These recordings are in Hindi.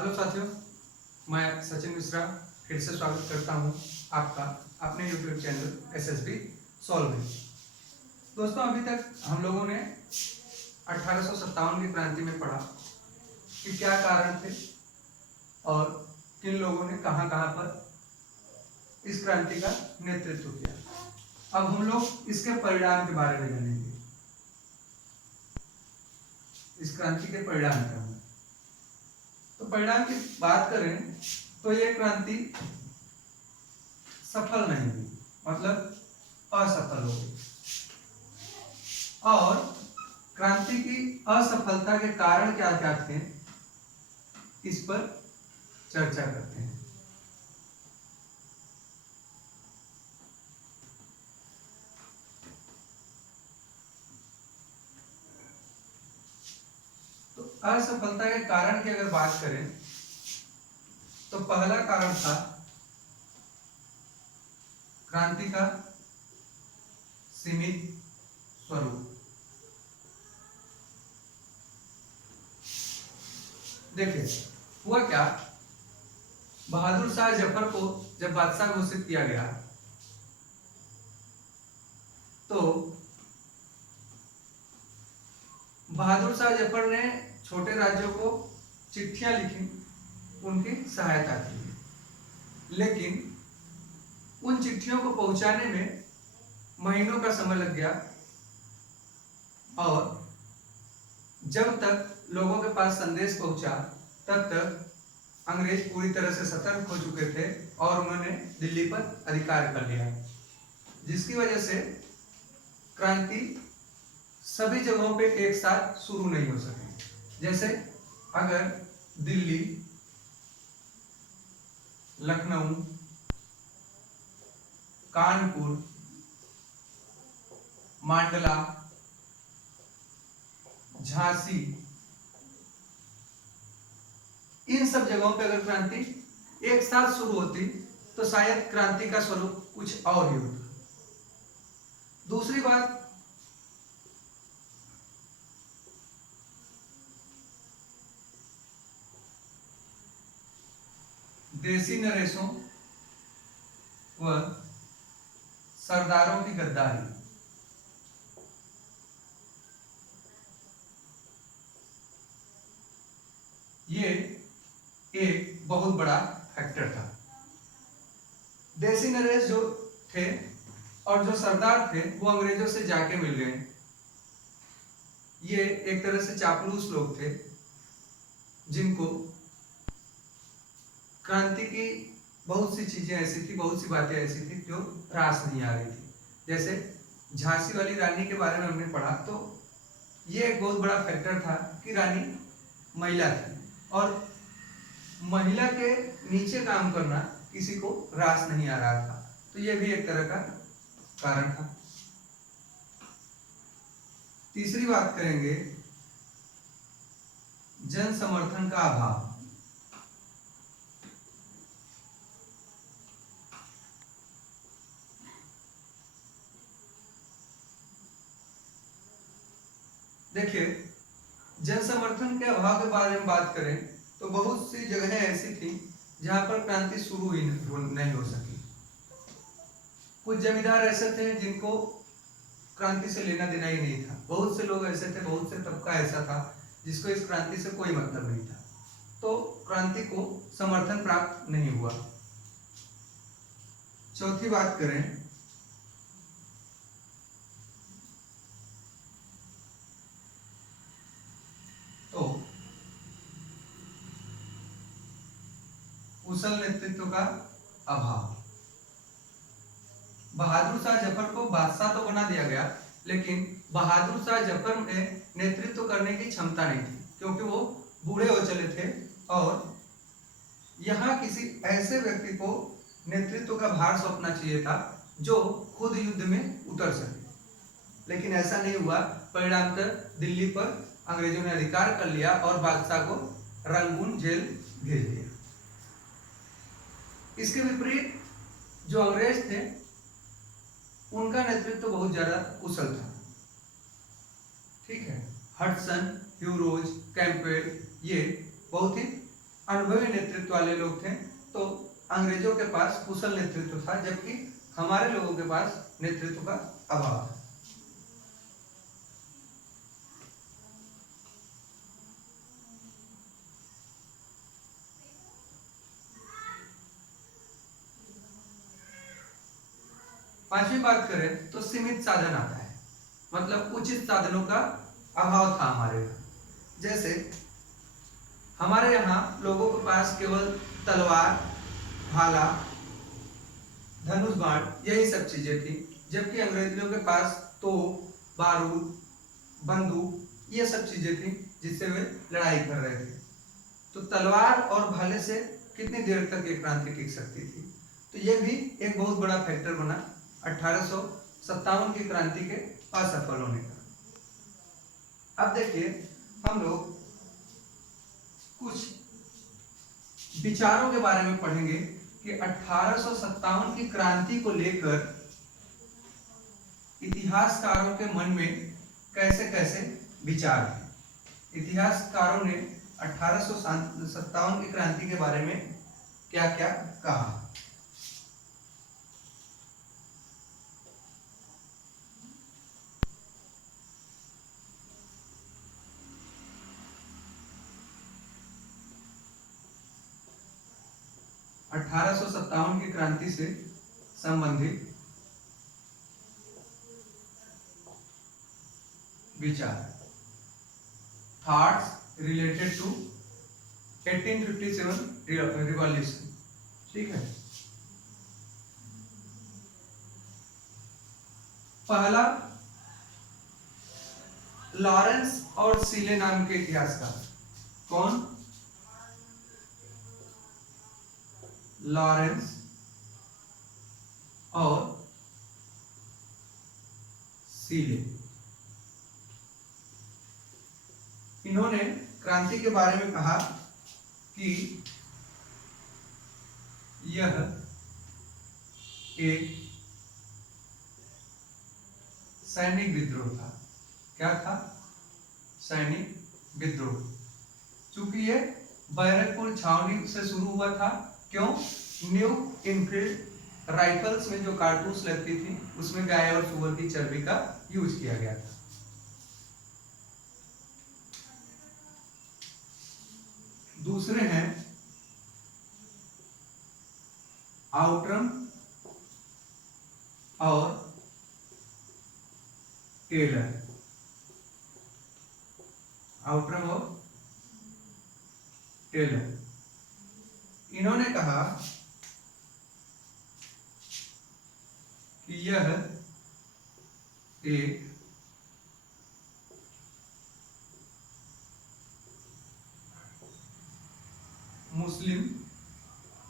हेलो साथियों, मैं सचिन मिश्रा फिर से स्वागत करता हूं आपका अपने यूट्यूब चैनल एसएसबी सॉल्व में। दोस्तों, अभी तक हम लोगों ने 1857 की क्रांति में पढ़ा कि क्या कारण थे और किन लोगों ने कहां-कहां पर इस क्रांति का नेतृत्व किया। अब हम लोग इसके परिणाम के बारे में जानेंगे। इस क्रांति के परिणाम क्या हुए। तो परिणाम की बात करें तो ये क्रांति सफल नहीं हुई, मतलब असफल हो गई। और क्रांति की असफलता के कारण क्या क्या थे, इस पर चर्चा करते हैं। तो असफलता के कारण की अगर बात करें तो पहला कारण था क्रांति का सीमित स्वरूप। देखिए, हुआ क्या, बहादुर शाह जफर को जब बादशाह घोषित किया गया तो बहादुर शाह जफर ने छोटे राज्यों को चिट्ठियां लिखी उनकी सहायता के लिए, लेकिन उन चिट्ठियों को पहुंचाने में महीनों का समय लग गया और जब तक लोगों के पास संदेश पहुंचा तब तक अंग्रेज पूरी तरह से सतर्क हो चुके थे और उन्होंने दिल्ली पर अधिकार कर लिया, जिसकी वजह से क्रांति सभी जगहों पे एक साथ शुरू नहीं हो सके। जैसे अगर दिल्ली, लखनऊ, कानपुर, मांडला, झांसी, इन सब जगहों पे अगर क्रांति एक साथ शुरू होती तो शायद क्रांति का स्वरूप कुछ और ही होता। दूसरी बात, देसी नरेशों व सरदारों की गद्दारी। ये एक बहुत बड़ा फैक्टर था। देसी नरेश जो थे और जो सरदार थे वो अंग्रेजों से जाके मिल गए। ये एक तरह से चापलूस लोग थे जिनको क्रांति की बहुत सी चीजें ऐसी थी, बहुत सी बातें ऐसी थी जो रास नहीं आ रही थी। जैसे झांसी वाली रानी के बारे में हमने पढ़ा तो ये एक बहुत बड़ा फैक्टर था कि रानी महिला थी और महिला के नीचे काम करना किसी को रास नहीं आ रहा था, तो यह भी एक तरह का कारण था। तीसरी बात करेंगे, जन समर्थन का अभाव। देखिए, जन समर्थन के अभाव के बारे में बात करें तो बहुत सी जगहें ऐसी थी जहां पर क्रांति शुरू ही नहीं हो सकी। कुछ जमींदार ऐसे थे जिनको क्रांति से लेना देना ही नहीं था। बहुत से लोग ऐसे थे, बहुत से तबका ऐसा था जिसको इस क्रांति से कोई मतलब नहीं था, तो क्रांति को समर्थन प्राप्त नहीं हुआ। चौथी बात करें तो कुशल नेतृत्व का अभाव। बहादुर शाह जफर को बादशाह तो बना दिया गया, लेकिन बहादुर शाह जफर में नेतृत्व करने की क्षमता नहीं थी क्योंकि वो बूढ़े हो चले थे और यहाँ किसी ऐसे व्यक्ति को नेतृत्व का भार सौंपना चाहिए था जो खुद युद्ध में उतर सके, लेकिन ऐसा नहीं हुआ। परिणामतः दिल्ली पर अंग्रेजों ने अधिकार कर लिया और बादशाह को रंगून जेल भेज दिया। इसके विपरीत जो अंग्रेज थे उनका नेतृत्व बहुत ज्यादा कुशल था। ठीक है, हडसन, ह्यू रोज, कैंपबेल, ये बहुत ही अनुभवी नेतृत्व वाले लोग थे, तो अंग्रेजों के पास कुशल नेतृत्व था, जबकि हमारे लोगों के पास नेतृत्व का अभाव था। पांचवी बात करें तो सीमित साधन आता है, मतलब उचित साधनों का अभाव था हमारे यहाँ। जैसे हमारे यहाँ लोगों के पास केवल तलवार, भाला, धनुष बाण यही सब चीजें थी, जबकि अंग्रेजों के पास तोप, बारूद, बंदूक ये सब चीजें थी जिससे वे लड़ाई कर रहे थे। तो तलवार और भाले से कितनी देर तक ये क्रांति टिक सकती थी, तो ये भी एक बहुत बड़ा फैक्टर बना 1857 की क्रांति के असफल होने का। अब देखिए हम लोग कुछ विचारों के बारे में पढ़ेंगे कि 1857 की क्रांति को लेकर इतिहासकारों के मन में कैसे कैसे विचार हैं। इतिहासकारों ने 1857 की क्रांति के बारे में क्या क्या कहा। की क्रांति से संबंधित विचार, थॉट्स रिलेटेड टू 1857 रिवॉल्यूशन। ठीक है, पहला लॉरेंस और सीले नाम के इतिहासकार। कौन? लॉरेंस और सीले। इन्होंने क्रांति के बारे में कहा कि यह एक सैनिक विद्रोह था। क्या था? सैनिक विद्रोह। चूंकि ये बैरकपुर छावनी से शुरू हुआ था। क्यों? न्यू इनफील्ड राइफल्स में जो कारतूस लगती थी उसमें गाय और सुअर की चर्बी का यूज किया गया था। दूसरे हैं आउट्रम और टेलर। आउट्रम और टेलर, इन्होंने कहा कि यह एक मुस्लिम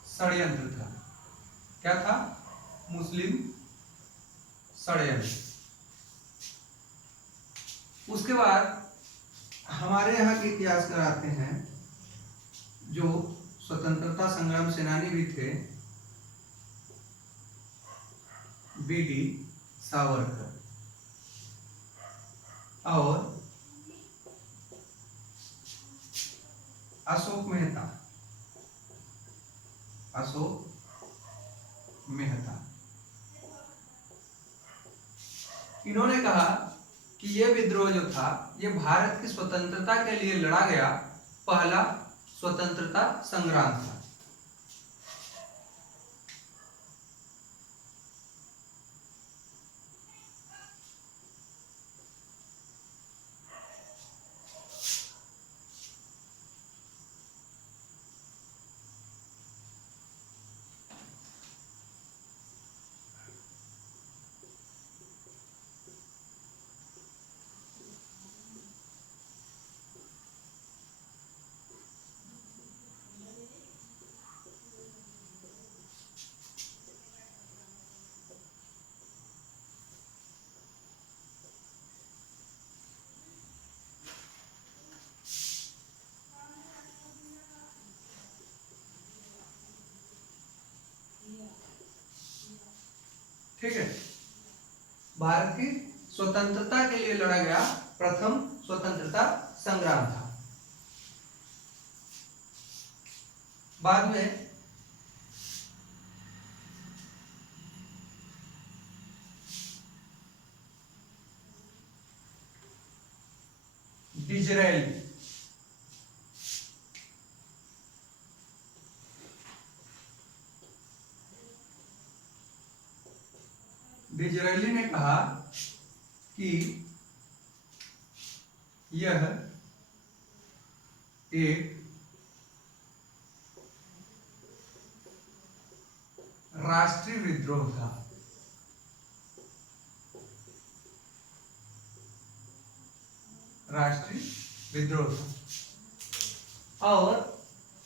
षड्यंत्र था। क्या था? मुस्लिम षड्यंत्र। उसके बाद हमारे यहाँ के इतिहासकार आते हैं जो स्वतंत्रता संग्राम सेनानी भी थे, बीडी सावरकर और अशोक मेहता। अशोक मेहता, इन्होंने कहा कि यह विद्रोह जो था ये भारत की स्वतंत्रता के लिए लड़ा गया पहला स्वतंत्रता संग्राम था। ठीक है, भारत की स्वतंत्रता के लिए लड़ा गया प्रथम स्वतंत्रता संग्राम था। बाद में डिजरेली, डिजरेली ने कहा कि यह एक राष्ट्रीय विद्रोह था। राष्ट्रीय विद्रोह था। और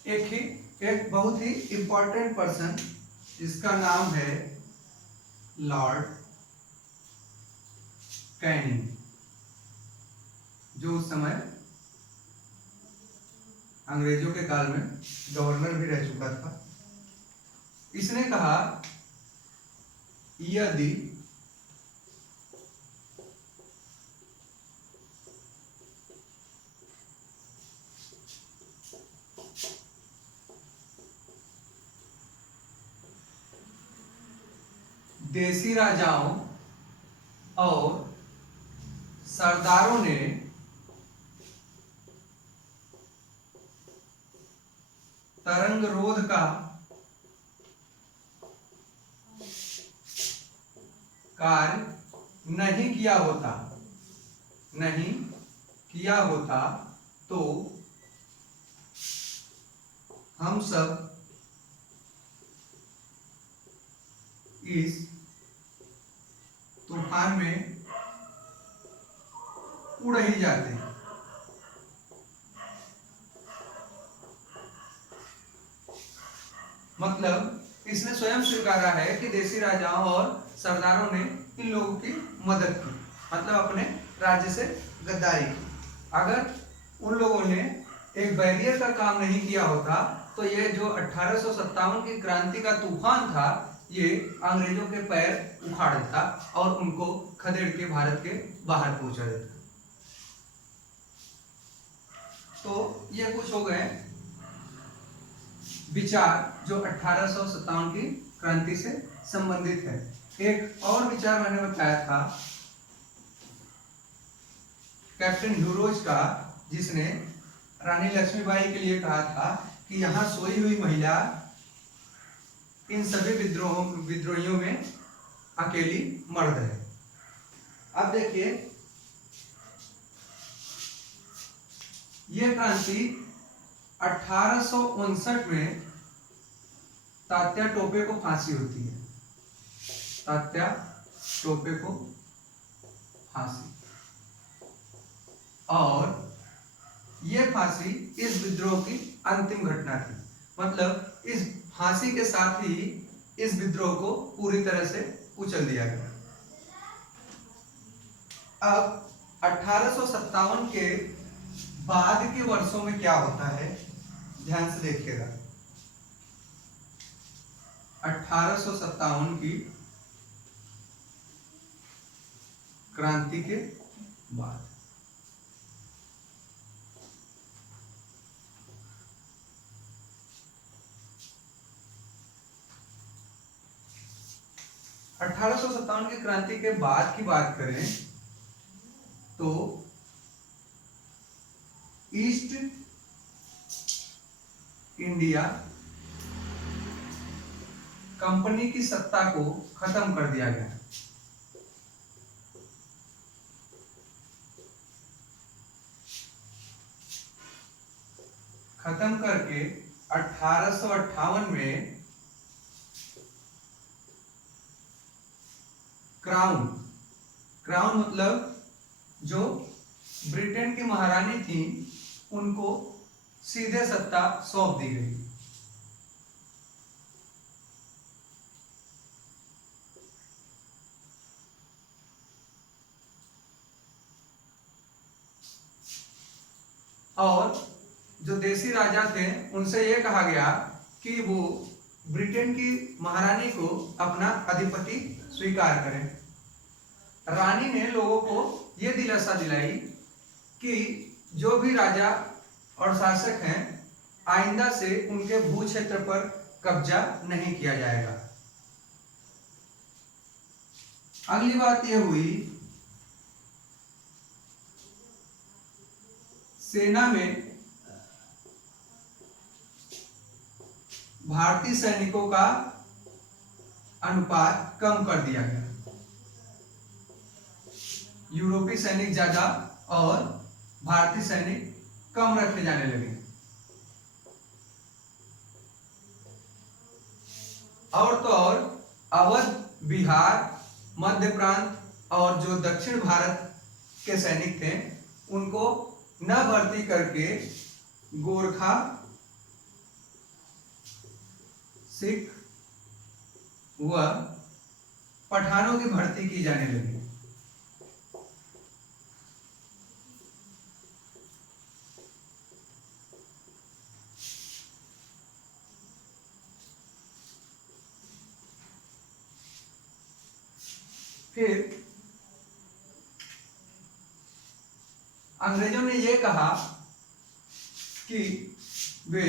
एक बहुत ही इंपॉर्टेंट पर्सन जिसका नाम है लॉर्ड कैनिंग, जो उस समय अंग्रेजों के काल में गवर्नर भी रह चुका था। इसने कहा यदि देसी राजाओं और सरदारों ने तरंग रोध का कार्य नहीं किया होता तो हम सब इस तूफान में उड़ ही जाते हैं। मतलब इसने स्वयं स्वीकारा है कि देसी राजाओं और सरदारों ने इन लोगों की मदद की, मतलब अपने राज्य से गद्दारी की। अगर उन लोगों ने एक बैरियर का काम नहीं किया होता तो ये जो 1857 की क्रांति का तूफान था ये अंग्रेजों के पैर उखाड़ देता और उनको खदेड़ के भारत के बाहर पहुंचा देता। तो ये कुछ हो गए विचार जो 1857 की क्रांति से संबंधित है। एक और विचार मैंने बताया था कैप्टन ह्यूरोज का, जिसने रानी लक्ष्मीबाई के लिए कहा था कि यहाँ सोई हुई महिला इन सभी विद्रोहियों में अकेली मर्द है। अब देखिए यह क्रांति 1859 में तात्या टोपे को फांसी होती है। तात्या टोपे को फांसी, और यह फांसी इस विद्रोह की अंतिम घटना थी। मतलब इस फांसी के साथ ही इस विद्रोह को पूरी तरह से कुचल दिया गया। अब 1857 के बाद के वर्षों में क्या होता है, ध्यान से देखिएगा। 1857 की क्रांति के बाद 1857 की क्रांति के बाद की बात करें तो ईस्ट इंडिया कंपनी की सत्ता को खत्म कर दिया गया। खत्म करके 1858 में क्राउन मतलब जो ब्रिटेन की महारानी थी उनको सीधे सत्ता सौंप दी गई। और जो देसी राजा थे उनसे यह कहा गया कि वो ब्रिटेन की महारानी को अपना अधिपति स्वीकार करें। रानी ने लोगों को यह दिलासा दिलाई कि जो भी राजा और शासक हैं आइंदा से उनके भू क्षेत्र पर कब्जा नहीं किया जाएगा। अगली बात यह हुई, सेना में भारतीय सैनिकों का अनुपात कम कर दिया गया। यूरोपीय सैनिक ज्यादा और भारतीय सैनिक कम रखे जाने लगे। और तो और अवध, बिहार, मध्य प्रांत और जो दक्षिण भारत के सैनिक थे उनको न भर्ती करके गोरखा, सिख व पठानों की भर्ती की जाने लगी। फिर अंग्रेजों ने यह कहा कि वे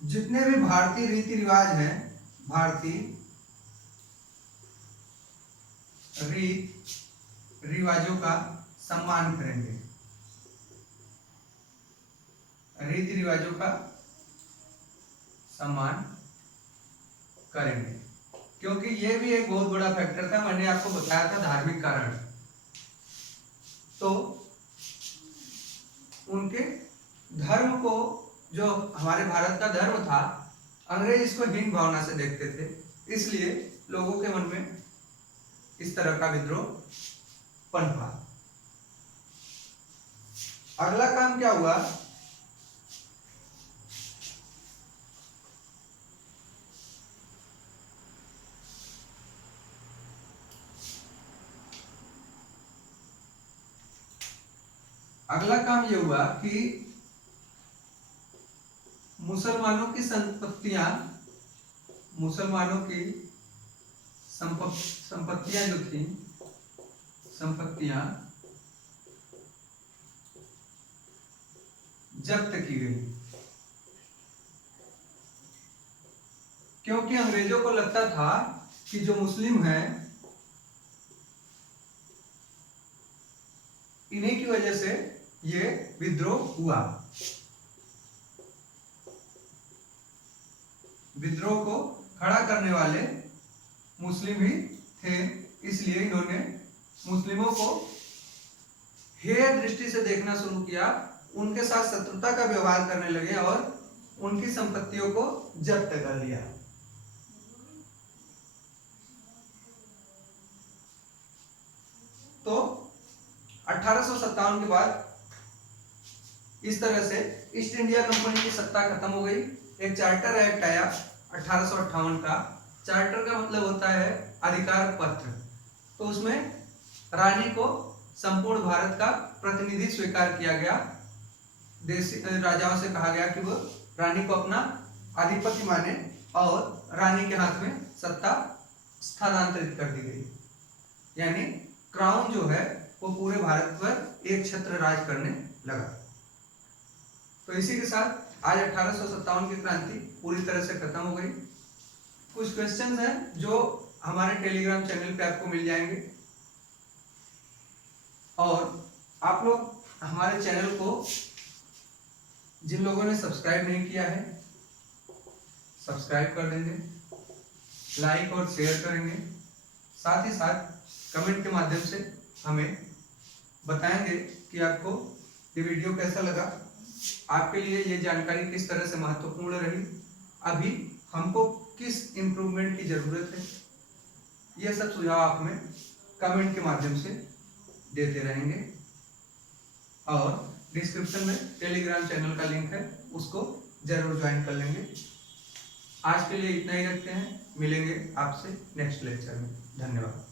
जितने भी भारतीय रीति रिवाज हैं, भारतीय रीति रिवाजों का सम्मान करेंगे, रीति रिवाजों का सम्मान करेंगे, क्योंकि ये भी एक बहुत बड़ा फैक्टर था। मैंने आपको बताया था धार्मिक कारण, तो उनके धर्म को, जो हमारे भारत का धर्म था, अंग्रेज इसको हीन भावना से देखते थे, इसलिए लोगों के मन में इस तरह का विद्रोह पनपा। अगला काम क्या हुआ, अगला काम यह हुआ कि मुसलमानों की संपत्तियां, मुसलमानों की संपत्तियां जो थी, संपत्तियां जब्त की गई, क्योंकि अंग्रेजों को लगता था कि जो मुस्लिम हैं इन्हीं की वजह से ये विद्रोह हुआ। विद्रोह को खड़ा करने वाले मुस्लिम ही थे, इसलिए इन्होंने मुस्लिमों को हेय दृष्टि से देखना शुरू किया, उनके साथ शत्रुता का व्यवहार करने लगे और उनकी संपत्तियों को जब्त कर लिया। तो 1857 के बाद इस तरह से ईस्ट इंडिया कंपनी की सत्ता खत्म हो गई। एक चार्टर एक्ट आया 1858 का। चार्टर का मतलब होता है अधिकार पत्र। तो उसमें रानी को संपूर्ण भारत का प्रतिनिधि स्वीकार किया गया। देशी राजाओं से कहा गया कि वो रानी को अपना अधिपति माने और रानी के हाथ में सत्ता स्थानांतरित कर दी गई, यानी क्राउन जो है वो पूरे भारत पर एक छत्र राज करने लगा। तो इसी के साथ आज 1857 की क्रांति पूरी तरह से खत्म हो गई। कुछ क्वेश्चंस हैं जो हमारे टेलीग्राम चैनल पे आपको मिल जाएंगे, और आप लोग हमारे चैनल को जिन लोगों ने सब्सक्राइब नहीं किया है सब्सक्राइब कर देंगे, लाइक और शेयर करेंगे, साथ ही साथ कमेंट के माध्यम से हमें बताएंगे कि आपको ये वीडियो कैसा लगा, आपके लिए ये जानकारी किस तरह से महत्वपूर्ण रही, अभी हमको किस इम्प्रूवमेंट की जरूरत है। ये सब सुझाव आप हमें कमेंट के माध्यम से देते रहेंगे। और डिस्क्रिप्शन में टेलीग्राम चैनल का लिंक है, उसको जरूर ज्वाइन कर लेंगे। आज के लिए इतना ही रखते हैं, मिलेंगे आपसे नेक्स्ट लेक्चर में। धन्यवाद।